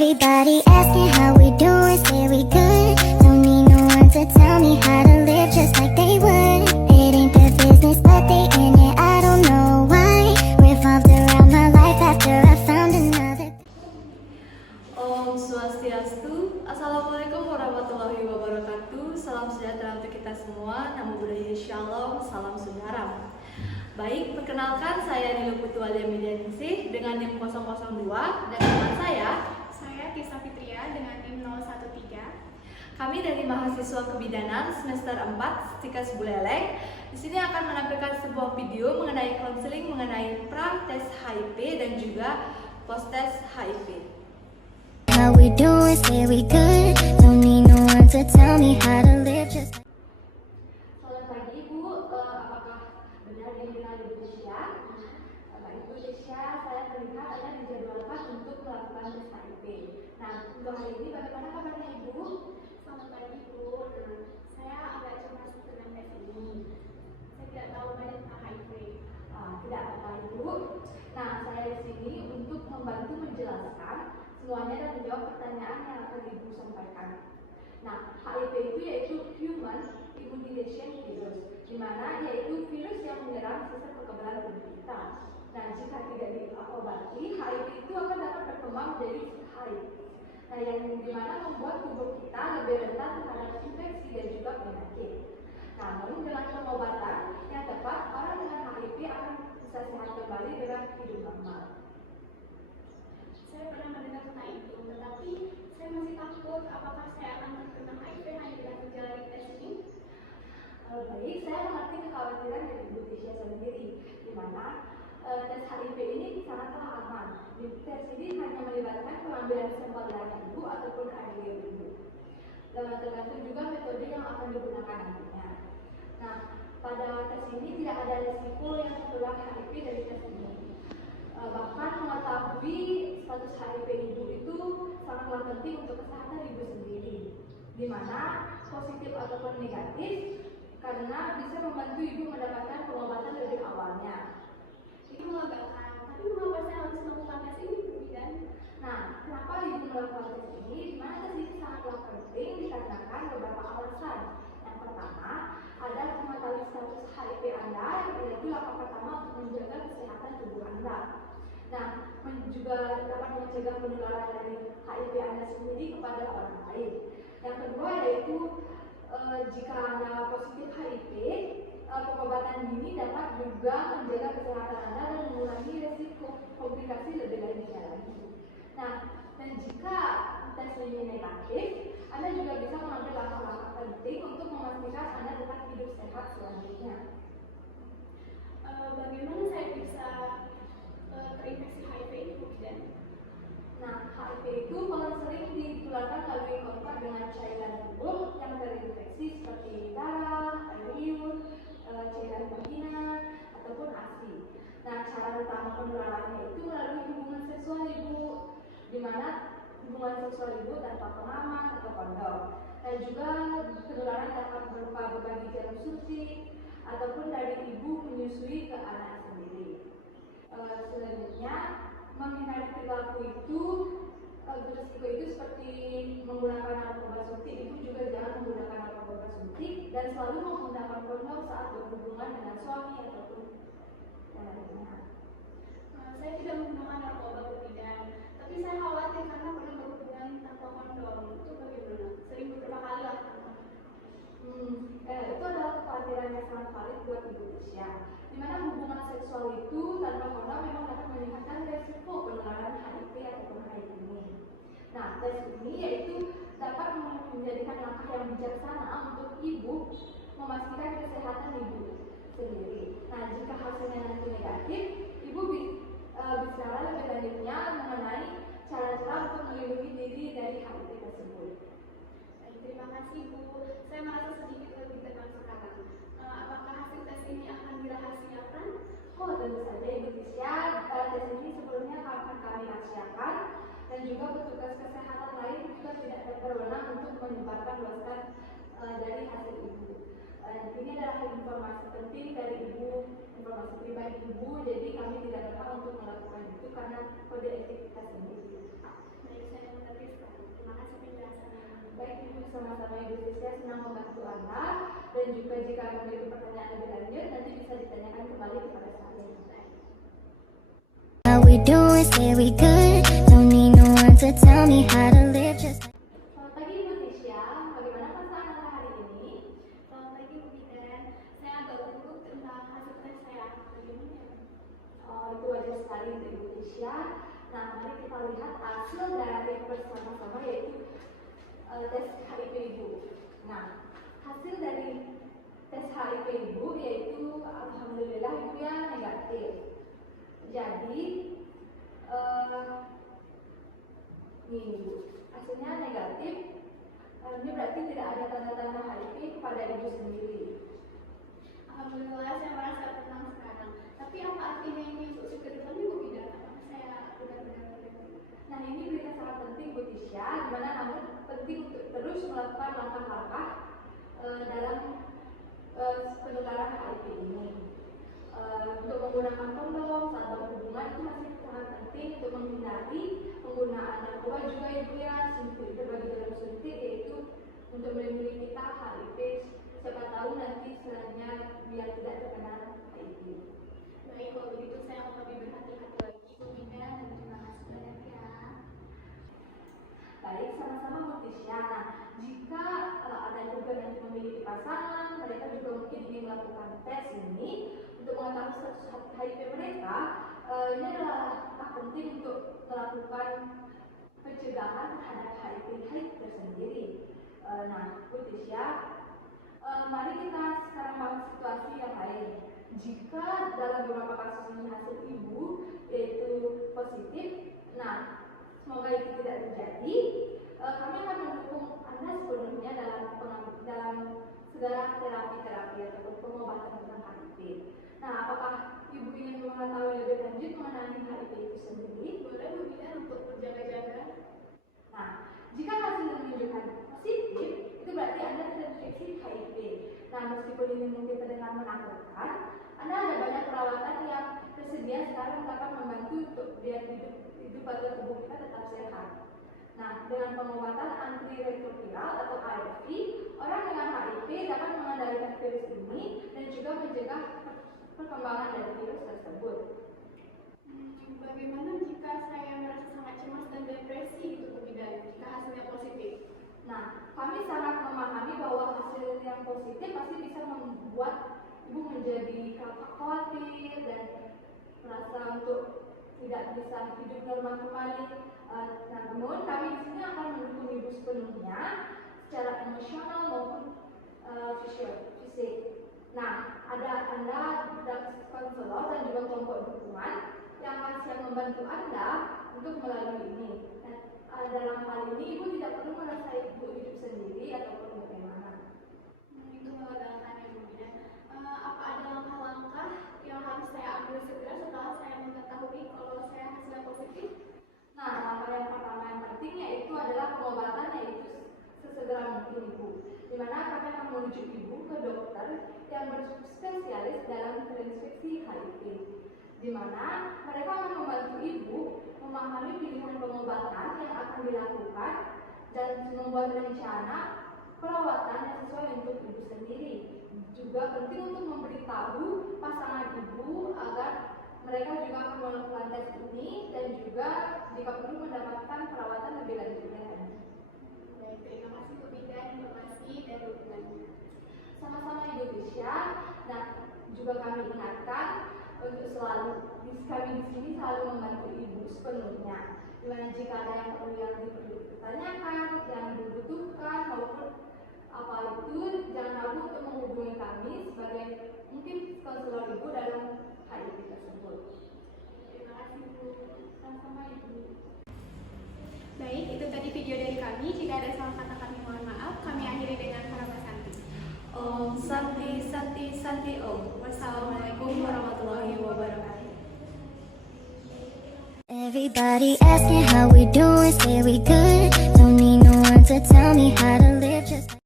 Everybody asking how we doing, say we good. Don't need no one to tell me how to live just like they would. It ain't their business, but they in it, I don't know why. Revolved around my life after I found another. Om Swastiastu. Assalamualaikum warahmatullahi wabarakatuh. Salam sejahtera untuk kita semua. Namo Buddhaya Shalom. Salam saudara. Baik, perkenalkan saya Nilu Putu Alia Medianingsih dengan NIM 002 dan teman saya Tisa Fitria dengan NIM 013. Kami dari mahasiswa kebidanan semester 4 Stikas Buleleng. Di sini akan menampilkan sebuah video mengenai konseling mengenai pra-tes HIV dan juga post-tes HIV. How we doing, say we good. Don't need no one to tell me how to live just like. Selamat pagi Ibu, apakah benar dikenal Ibu Desya? Ibu Desya, saya melihat Anda dijadwalkan untuk melakukan tes HIV. Nah, untuk hari ini bagaimana kabarnya Ibu? Selamat pagi Bu. Saya agak cemas dengan tes ini. Saya tidak tahu banyak tentang HIV. Tidak apa Ibu. Nah, saya di sini untuk membantu menjelaskan semuanya dan menjawab pertanyaan yang akan Ibu sampaikan. Nah, HIV itu yaitu Human Immunization Virus, di mana yaitu virus yang menyerang sistem kekebalan tubuh kita. Nah, jika tidak diobati, HIV itu akan dapat berkembang menjadi HIV. Nah, yang dimana membuat tubuh kita lebih rentan terhadap infeksi dan juga penyakit. Namun, dengan pengobatan yang tepat, orang dengan HIV akan bisa sehat kembali dengan hidup normal. Saya pernah mendengar tentang itu, tetapi saya masih takut apakah saya akan terkena HIV hanya dengan menjalani tes ini. Baik, saya mengerti kekhawatiran dari Ibu Desya sendiri, di mana tes HIV ini sangatlah aman. Tes ini hanya melibatkan pengambilan sampel darah Ibu ataupun ADN Ibu. Tergantung juga metode yang akan digunakan nantinya. Nah, pada tes ini tidak ada risiko yang tertular HIV dari tes ini. Bahkan mengetahui status HIV Ibu itu sangatlah penting untuk kesehatan Ibu sendiri, di mana positif ataupun negatif, karena bisa membantu Ibu mendapatkan pengobatan lebih awalnya. Itu melegakan, tapi mengapa saya harus melakukan tes ini Bu Bidan? Nah, kenapa Ibu melakukan tes ini? Di mana tes ini sangatlah penting dikarenakan beberapa alasan. Yang pertama, ada mengetahui status HIV Anda, yaitu langkah pertama untuk menjaga kesehatan tubuh Anda. Nah, juga dapat mencegah penularan dari HIV Anda sendiri kepada orang lain. Yang kedua yaitu jika Anda positif HIV, pengobatan ini dapat juga menjaga kesehatan Anda dan mengurangi risiko komplikasi lebih lanjutnya lagi. Nah, dan jika tes ini negatif, Anda juga bisa mengambil langkah-langkah penting untuk memastikan Anda tetap hidup sehat selanjutnya. Bagaimana saya bisa terinfeksi HIV ini Bu Bidan? Nah, HIV itu paling sering ditularkan melalui kontak dengan cairan tubuh yang terinfeksi seperti darah, air liur, cairan vagina, ataupun ASI. Nah, cara utama penularannya itu melalui hubungan seksual Ibu, di mana hubungan seksual Ibu tanpa pengaman atau kondom. Dan juga penularan dapat berupa berbagi jarum suntik ataupun dari Ibu menyusui ke anak sendiri. Selanjutnya, menghindari perilaku itu, berisiko itu seperti menggunakan narkoba suntik. Ibu juga jangan menggunakan narkoba suntik dan selalu menggunakan kondom saat berhubungan dengan suami ataupun yang lainnya. Saya tidak menggunakan narkoba Bu Bidan, tapi saya khawatir karena pernah berhubungan tanpa kondom. Itu bagaimana? Sering beberapa kali lah. Itu adalah kekhawatiran yang sangat valid buat Ibu Desya, di mana hubungan seksual itu tanpa kondom memang dapat meningkatkan resiko penularan HIV ataupun HIV ini. Nah, tes ini yaitu dapat menjadikan langkah yang bijaksana untuk Ibu memastikan kesehatan Ibu sendiri. Nah, jika hasilnya nanti negatif, Ibu bisa lebih lanjutnya mengenai cara-cara untuk melindungi diri dari HIV tersebut. Terima kasih Bu. Saya merasa sedikit lebih tenang sekarang. Apakah hasil tes ini akan dirahasiakan? Oh, tentu saja Ibu Desya. Tes ini sebelumnya akan kami rahasiakan dan juga petugas kesehatan lain juga tidak berwenang untuk menyebarkan luaskan dari hasil Ibu. Ini adalah informasi penting dari Ibu, informasi pribadi Ibu, jadi kami tidak berhak untuk melakukan itu karena kode etik kita sendiri. Baik, saya mengerti. bersama-sama Ibu Sisya senang membantu Anda, dan juga jika memiliki pertanyaan lebih lanjut nanti bisa ditanyakan kembali kepada saya. How we doing, say we good. Don't need no one to tell me how to live just Selamat pagi Ibu Tisha, bagaimana perasaan Anda hari ini? Selamat pagi Bu Bidan. Saya agak gugup tentang hasil tes saya. Bagaimana? Oh, itu wajar sekali untuk Ibu Tisha. Nah, mari kita lihat hasil dari bersama-sama yaitu tes HIV Ibu. Nah, hasil dari tes HIV Ibu yaitu alhamdulillah Ibu ya negatif. Jadi ini Ibu, hasilnya negatif. Ini berarti tidak ada tanda-tanda HIV pada Ibu sendiri. Alhamdulillah saya merasa tenang sekarang. Tapi apa artinya ini untuk ke depan Bu Bidan? Apakah saya benar-benar Nah, ini berita sangat penting Bu Tisha, dimana namun penting untuk terus melakukan langkah-langkah dalam penularan HIV ini. Untuk menggunakan kondom saat berhubungan itu masih sangat penting untuk menghindari penggunaan narkoba juga Ibu ya, suntik berbagi dalam suntik yaitu untuk melindungi kita HIV. Siapa tahu nanti selanjutnya biar tidak terkena HIV. baik? Kalau begitu saya akan lebih berhati-hati lagi Bu Bidan, dan terima kasih banyak ya. Baik, sama-sama Bu Tisha. Nah, jika ada juga yang memiliki pasangan, mereka juga mungkin ingin melakukan tes ini untuk mengetahui status HIV mereka. Ini adalah langkah penting untuk melakukan pencegahan terhadap HIV tersendiri. Nah, Bu Tisha, mari kita sekarang bahas situasi yang lain. Jika dalam beberapa kasus ini hasil Ibu yaitu positif, nah semoga itu tidak terjadi. Kami akan mendukung Anda sepenuhnya dalam segala terapi-terapi atau pengobatan tentang HIV. Nah, apakah Ibu ingin mengetahui lebih lanjut mengenai HIV itu sendiri? Boleh Bu Bidan untuk berjaga-jaga? Nah, jika hasil menunjukkan positif, itu berarti Anda terinfeksi HIV. Nah, meskipun ini mungkin terdengar menakutkan, Anda ada banyak perawatan yang tersedia sekarang dapat membantu untuk biar hidup atau tubuh kita tetap sehat. Nah, dengan pengobatan antiretroviral atau ARV, orang dengan HIV dapat mengendalikan virus ini dan juga mencegah perkembangan dari virus tersebut. Bagaimana jika saya merasa sangat cemas dan depresi gitu Bu Bidan jika hasilnya positif? Nah, kami sangat memahami bahwa hasil yang positif pasti bisa membuat Ibu menjadi khawatir dan merasa untuk tidak bisa hidup normal kembali. Namun kami di sini akan mendukung Ibu sepenuhnya secara emosional maupun fisik. Nah, Anda dan konselor dan juga kelompok dukungan yang akan siap membantu Anda untuk melalui ini. Nah, dalam hal ini Ibu tidak perlu merasa Ibu hidup sendiri ataupun bagaimana. Itu melegakan ya Bu Bidan. Apa ada langkah-langkah yang harus saya ambil segera setelah saya mengetahui kalau saya hasilnya positif? Nah, langkah yang pertama yang penting yaitu adalah pengobatan yaitu sesegera mungkin Ibu. Di mana kami akan menuju Ibu ke dokter yang berspesialis dalam terinfeksi HIV. Di mana mereka akan membantu Ibu memahami pilihan pengobatan yang akan dilakukan dan membuat rencana perawatan yang sesuai untuk Ibu sendiri. Juga penting untuk memberitahu pasangan Ibu agar mereka juga akan melakukan tes ini dan juga jika perlu mendapatkan perawatan lebih lanjutnya lagi. Baik, terima kasih Bu Bidan informasi dan dukungannya. Sama-sama Ibu Tisha. Nah, juga kami ingatkan untuk selalu kami di sini selalu membantu Ibu sepenuhnya. Dimana jika ada yang perlu ditanyakan, yang dibutuhkan maupun apa itu, jangan ragu untuk menghubungi kami sebagai mungkin konselor Ibu dalam HIV tersebut. Terima kasih Bu. Sama-sama Ibu. Baik, itu tadi video dari kami. Jika ada salah kata kami mohon maaf. Kami akhiri dengan harapan Santi. Om Santi Santi Santi Om. Wassalamualaikum warahmatullahi wabarakatuh. Everybody asking how we doing, say we good. Don't need no one to tell me how to live just